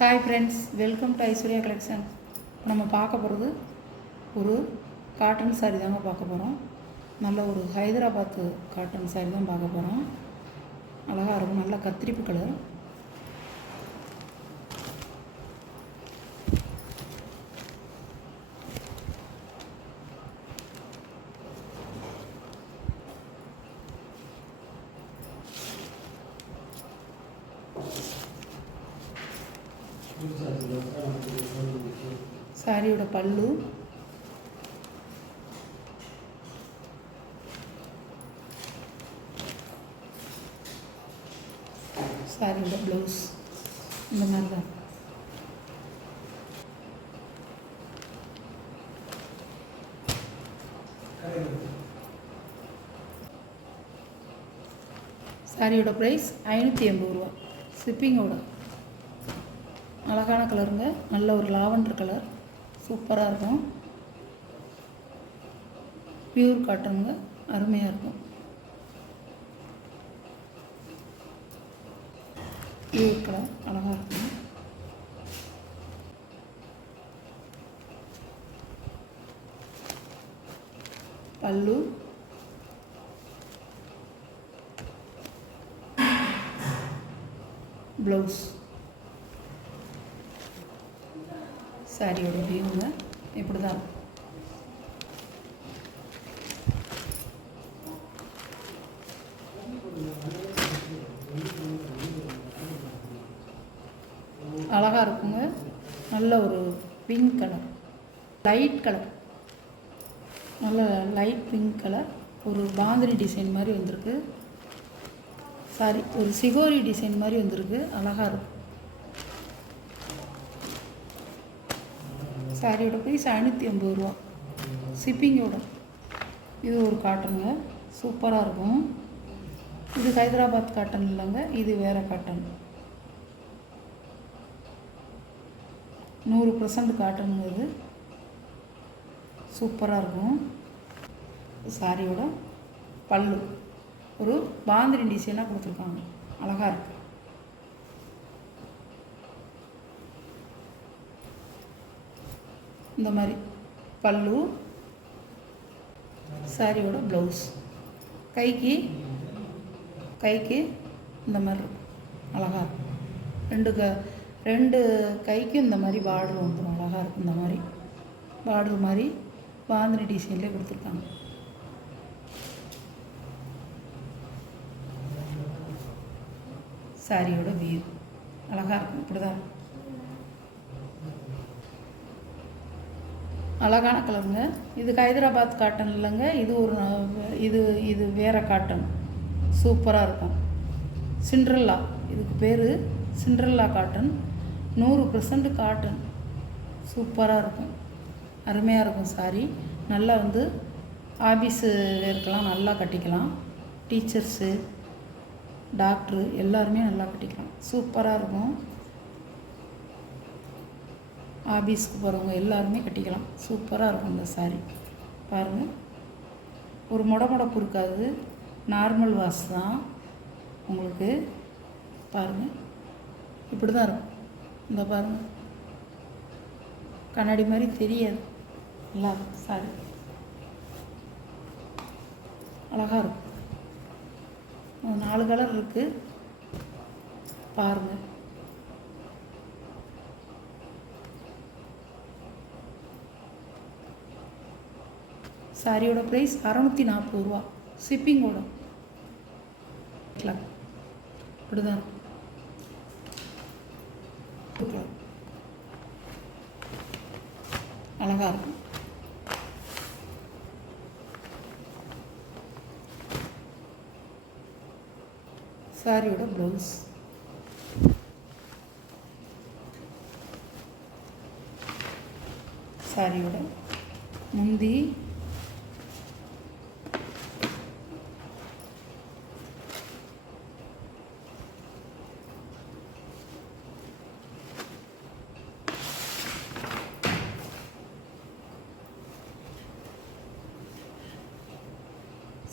Hi friends, welcome to Aishwarya collection. நம்ம பார்க்க போகிறது ஒரு காட்டன் சாரீ தாங்க பார்க்க போகிறோம். நல்ல ஒரு ஹைதராபாத்து காட்டன் சாரீ தான் பார்க்க போகிறோம். அழகாக இருக்கும், நல்ல கத்திரிப்பு கலர். சாரியோட பல்லு, சாரியோட ப்ளவுஸ் இந்த மாதிரி தான். சாரியோட ப்ரைஸ் 580 ரூபா. ஷிப்பிங்கோட. அழகான கலருங்க, நல்ல ஒரு லாவெண்டர் கலர், சூப்பராக இருக்கும். பியூர் காட்டனுங்க, அருமையாக இருக்கும். பியூர் கலர் அழகாக இருக்கும். பல்லு, ப்ளவுஸ். சாரியோட வியூங்க இப்படி தான் இருக்கும். அழகாக இருக்குங்க. நல்ல ஒரு பிங்க் கலர், லைட் கலர், நல்ல லைட் பிங்க் கலர். ஒரு பாந்தினி டிசைன் மாதிரி வந்திருக்கு. சாரி, ஒரு சிகோரி டிசைன் மாதிரி வந்திருக்கு. அழகாக இருக்கும். சாரியோட ப்ரைஸ் 580 ரூபா. ஷிப்பிங்கோட. இது ஒரு காட்டனுங்க, சூப்பராக இருக்கும். இது ஹைதராபாத் காட்டன் இல்லைங்க, இது வேறு காட்டன். 100% காட்டனுங்க. இது சூப்பராக இருக்கும். சாரியோட பல்லு ஒரு பாந்தினி டிசைனாக கொடுத்துருக்காங்க. அழகாக இருக்குது. இந்த மாதிரி பல்லு. சாரியோட ப்ளவுஸ். கைக்கு இந்த மாதிரி இருக்கும். அழகாக இருக்கும். ரெண்டு கைக்கும் இந்த மாதிரி பார்டர் வந்துடும். அழகாக இருக்கும். இந்த மாதிரி பார்டர் மாதிரி பாந்தினி டிசைன்லேயே கொடுத்துருக்காங்க. சாரியோட வியூ அழகாக இருக்கும். இப்படி தான் இருக்கும். அழகான கலருங்க. இது ஹைதராபாத் காட்டன் இல்லைங்க, இது ஒரு இது வேறு காட்டன். சூப்பராக இருக்கும். சிண்ட்ரெல்லா, இதுக்கு பேர் சிண்ட்ரெல்லா காட்டன். 100% காட்டன். சூப்பராக இருக்கும், அருமையாக இருக்கும். சாரி நல்லா ஆஃபீஸு வேர்க்கெலாம் நல்லா கட்டிக்கலாம். டீச்சர்ஸு, டாக்டரு எல்லாருமே நல்லா கட்டிக்கலாம். சூப்பராக இருக்கும். ஆஃபீஸ்க்கு போகிறவங்க எல்லாருமே கட்டிக்கலாம். சூப்பராக இருக்கும் இந்த சாரீ. பாருங்கள், ஒரு முடமுடப்பு இருக்காது. நார்மல் வாஷ் தான் உங்களுக்கு. பாருங்கள், இப்படி தான் இருக்கும். இந்த பாருங்கள், கண்ணாடி மாதிரி தெரியாது. நல்லா இருக்கும் சாரி. அழகாக இருக்கும். 4 கலர் இருக்குது. பாருங்கள். சாரியோட ப்ரைஸ் 640 ரூபா. ஷிப்பிங்கோட. இப்படி தான் இருக்கும். அழகாக இருக்கும். சாரியோட ப்ளவுஸ். சாரியோட முந்தி.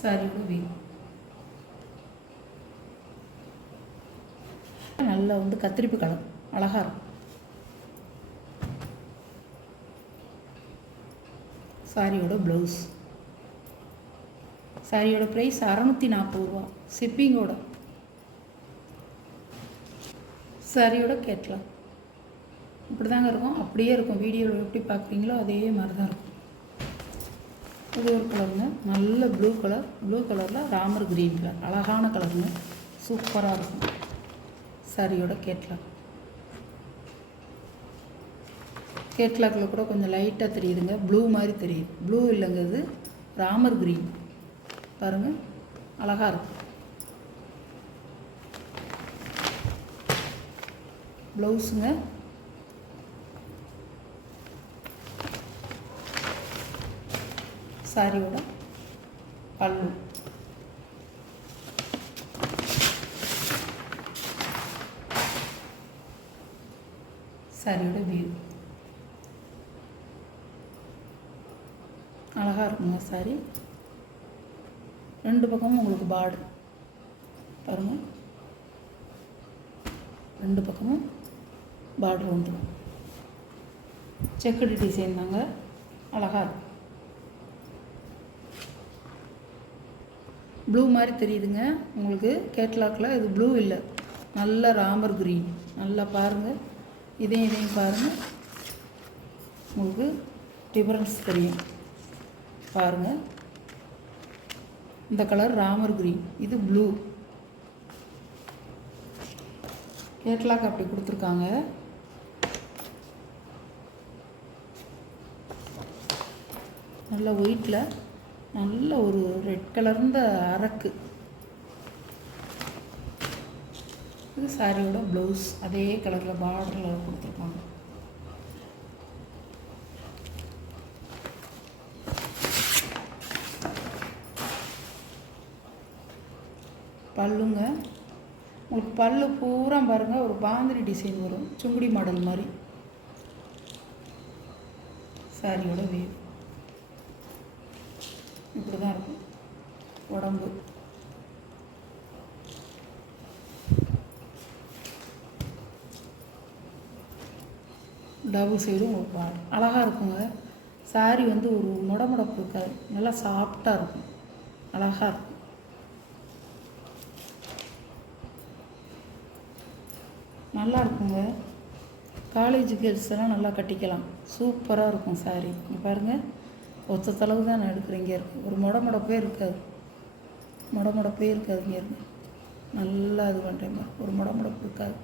சாரியோட வியூ நல்லா கத்திரிப்பு கலர் அழகாக இருக்கும். சாரியோட ப்ளவுஸ். சாரியோட ப்ரைஸ் 640 ரூபா ஷிப்பிங்கோட. சாரியோட கேட்கலாம் இப்படி தாங்க இருக்கும், அப்படியே இருக்கும். வீடியோவில் எப்படி பார்க்குறீங்களோ அதே மாதிரி தான் இருக்கும். இது ஒரு கலருங்க, நல்ல ப்ளூ கலர். ப்ளூ கலரில் ராமர் க்ரீன் கலர், அழகான கலருங்க, சூப்பராக இருக்கும். சாரியோட கேட்லாக். கேட்லாக்கில் கூட கொஞ்சம் லைட்டாக தெரியுதுங்க, ப்ளூ மாதிரி தெரியுது. ப்ளூ இல்லைங்க, இது ராமர் க்ரீன் பாருங்கள், அழகாக இருக்கும். ப்ளவுஸுங்க, சாரியோட பல்லு. சாரியோட வியூ அழகாக இருக்குங்க. சாரி ரெண்டு பக்கமும் உங்களுக்கு பார்டர் பாருங்கள், ரெண்டு பக்கமும் பார்டர் வந்துடும். செக்குடு டிசைன் தாங்க, அழகாக இருக்கும். ப்ளூ மாதிரி தெரியுதுங்க உங்களுக்கு கேட்லாக்கில். இது ப்ளூ இல்லை, நல்ல ராமர் க்ரீன். நல்லா பாருங்கள், இதையும் பாருங்கள், உங்களுக்கு டிஃப்ரென்ஸ் தெரியும். பாருங்கள், இந்த கலர் ராமர் க்ரீன், இது ப்ளூ. கேட்லாக் அப்படி கொடுத்துருக்காங்க. நல்ல ஒயிட்டில் நல்ல ஒரு ரெட் கலர்ந்த அரக்கு. இது சாரியோட ப்ளவுஸ், அதே கலரில் பார்டரில் கொடுத்துருக்காங்க. பல்லுங்க, உங்களுக்கு பல்லு பூரா பாருங்கள் ஒரு பாந்திரி டிசைன் வரும், சுங்குடி மாடல் மாதிரி. சாரியோட வேவ் இப்படி தான் இருக்கும். உடம்பு டபுள் சைடும் ஒரு பார்டர் அழகாக இருக்குங்க. சாரி வந்து ஒரு முடமுடப்பு இருக்காது, நல்லா சாஃப்டாக இருக்கும், அழகாக இருக்கும். நல்லா இருக்குங்க. காலேஜ் கேர்ள்ஸ் எல்லாம் நல்லா கட்டிக்கலாம், சூப்பராக இருக்கும் சாரி. இங்கே பாருங்கள், ஒத்த தளவு தான் நான் எடுக்கிறேன். இங்கே இருக்குது ஒரு முடமுடப்பே இருக்காது, முடமுடப்பே இருக்காது. இங்கே இருக்கு நல்லா இது பண்ணுறேன், ஒரு முடமுடப்பு இருக்காது,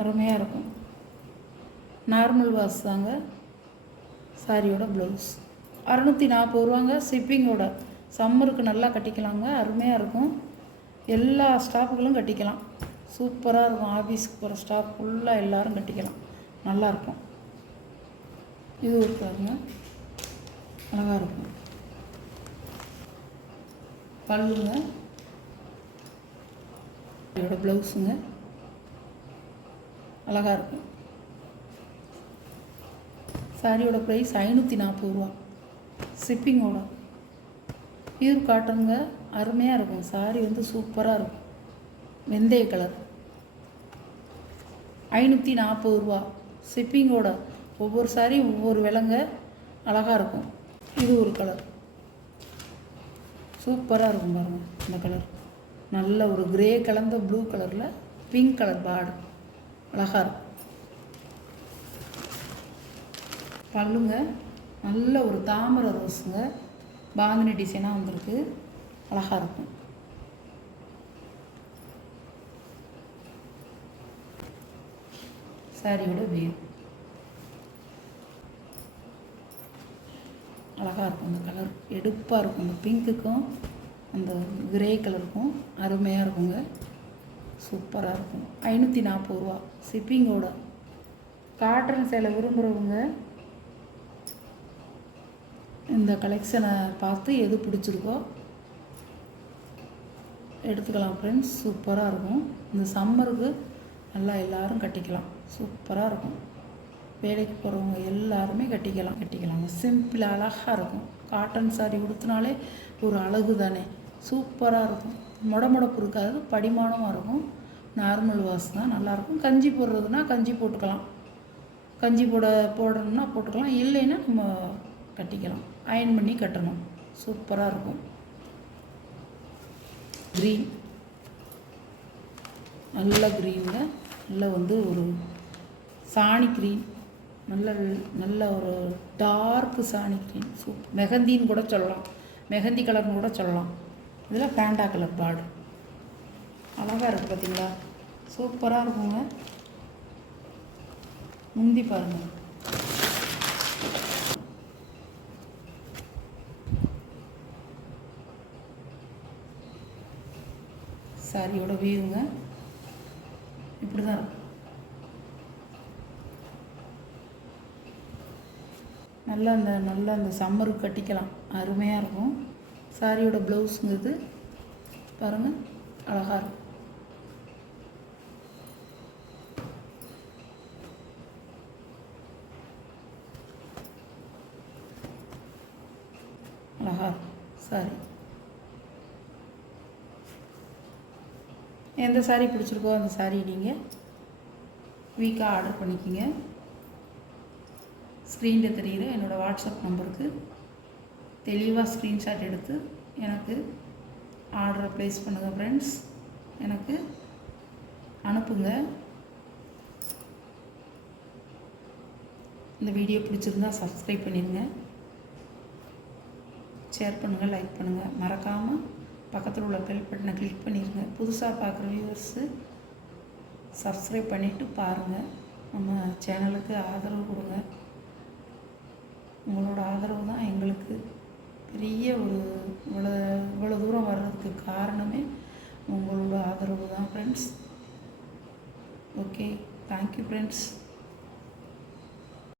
அருமையாக இருக்கும். நார்மல் வாஷ் தாங்க. சாரியோட ப்ளவுஸ் 640 ரூபாங்க ஷிப்பிங்கோட. சம்மருக்கு நல்லா கட்டிக்கலாங்க, அருமையாக இருக்கும். எல்லா ஸ்டாஃபுகளும் கட்டிக்கலாம், சூப்பராக இருக்கும். ஆஃபீஸுக்கு போகிற ஸ்டாஃப் ஃபுல்லாக எல்லோரும் கட்டிக்கலாம், நல்லாயிருக்கும். இது ஒரு பாருங்க, அழகாக இருக்கும். பல்லுங்க, இதோட ப்ளவுஸுங்க அழகாக இருக்கும். சாரியோட ப்ரைஸ் 540 ரூபா ஷிப்பிங்கோட. பியூர் காட்டனுங்க, அருமையாக இருக்கும். சாரி வந்து சூப்பராக இருக்கும், வெந்தய கலர். 540 ரூபா ஷிப்பிங்கோட. ஒவ்வொரு சாரி ஒவ்வொரு விலங்க, அழகாக இருக்கும். இது ஒரு கலர் சூப்பராக இருக்கும் பாருங்கள். இந்த கலர் நல்ல ஒரு கிரே கலந்த ப்ளூ கலரில் பிங்க் கலர் பார்டர், அழகாக இருக்கும். பல்லுங்க, நல்ல ஒரு தாமரை ரோஸுங்க, பாந்தினி டிசைனாக வந்திருக்கு, அழகாக இருக்கும். சாரியோட வியூ அழகாக இருக்கும். அந்த கலர் எடுப்பாக இருக்கும், அந்த பிங்க்குக்கும் அந்த கிரே கலருக்கும் அருமையாக இருக்குங்க, சூப்பராக இருக்கும். 540 ரூபா ஷிப்பிங்கோட. காட்டன் சேலை விரும்புகிறவங்க இந்த கலெக்ஷனை பார்த்து எது பிடிச்சிருக்கோ எடுத்துக்கலாம் ஃப்ரெண்ட்ஸ், சூப்பராக இருக்கும். இந்த சம்மருக்கு நல்லா எல்லோரும் கட்டிக்கலாம், சூப்பராக இருக்கும். வேலைக்கு போகிறவங்க எல்லாருமே கட்டிக்கலாங்க. சிம்பிள் அழகாக இருக்கும். காட்டன் சாரி உடுத்தினாலே ஒரு அழகு தானே, சூப்பராக இருக்கும். முடமுடப்பு இருக்காது, படிமானமாக இருக்கும். நார்மல் வாஷ் தான், நல்லாயிருக்கும். கஞ்சி போடுறதுனா கஞ்சி போட்டுக்கலாம், கஞ்சி போடணும்னா போட்டுக்கலாம், இல்லைன்னா நம்ம கட்டிக்கலாம். அயன் பண்ணி கட்டணும். சூப்பராக இருக்கும். க்ரீன், நல்ல க்ரீனில் நல்ல வந்து ஒரு சாணி க்ரீன், நல்ல ஒரு டார்க்கு சாணி க்ரீன், மெஹந்தின்னு கூட சொல்லலாம், மெஹந்தி கலர்னு கூட சொல்லலாம். இதில் பேண்டா கலர் பார்டர் அழகாக இருக்குது பார்த்தீங்களா? சூப்பராக இருக்குங்க. முந்தி பாருங்கள், சாரியோட வியூங்க இப்படி தான் இருக்கும். நல்ல அந்த சம்மருக்கு கட்டிக்கலாம், அருமையாக இருக்கும். சாரியோட ப்ளவுஸுங்கிறது பாருங்கள், அழகாக இருக்கும். அழகாக இருக்கும் சாரி. எந்த சாரீ பிடிச்சிருக்கோ அந்த சாரீ நீங்கள் குயிக்காக ஆர்டர் பண்ணிக்கிங்க. ஸ்க்ரீனில் தெரிகிற என்னோடய வாட்ஸ்அப் நம்பருக்கு தெளிவாக ஸ்க்ரீன்ஷாட் எடுத்து எனக்கு ஆர்டரை ப்ளேஸ் பண்ணுங்கள் ஃப்ரெண்ட்ஸ். எனக்கு அனுப்புங்க. இந்த வீடியோ பிடிச்சிருந்தா சப்ஸ்கிரைப் பண்ணிடுங்க, ஷேர் பண்ணுங்கள், லைக் பண்ணுங்கள். மறக்காமல் பக்கத்தில் உள்ள பெல் பட்டனை கிளிக் பண்ணிடுங்க. புதுசாக பார்க்குற வியூவர்ஸு சப்ஸ்கிரைப் பண்ணிவிட்டு பாருங்கள். நம்ம சேனலுக்கு ஆதரவு கொடுங்க. உங்களோட ஆதரவு தான் எங்களுக்கு பெரிய ஒரு இவ்வளோ தூரம் வர்றதுக்கு காரணமே உங்களோட ஆதரவு தான் ஃப்ரெண்ட்ஸ். Okay, thank you friends.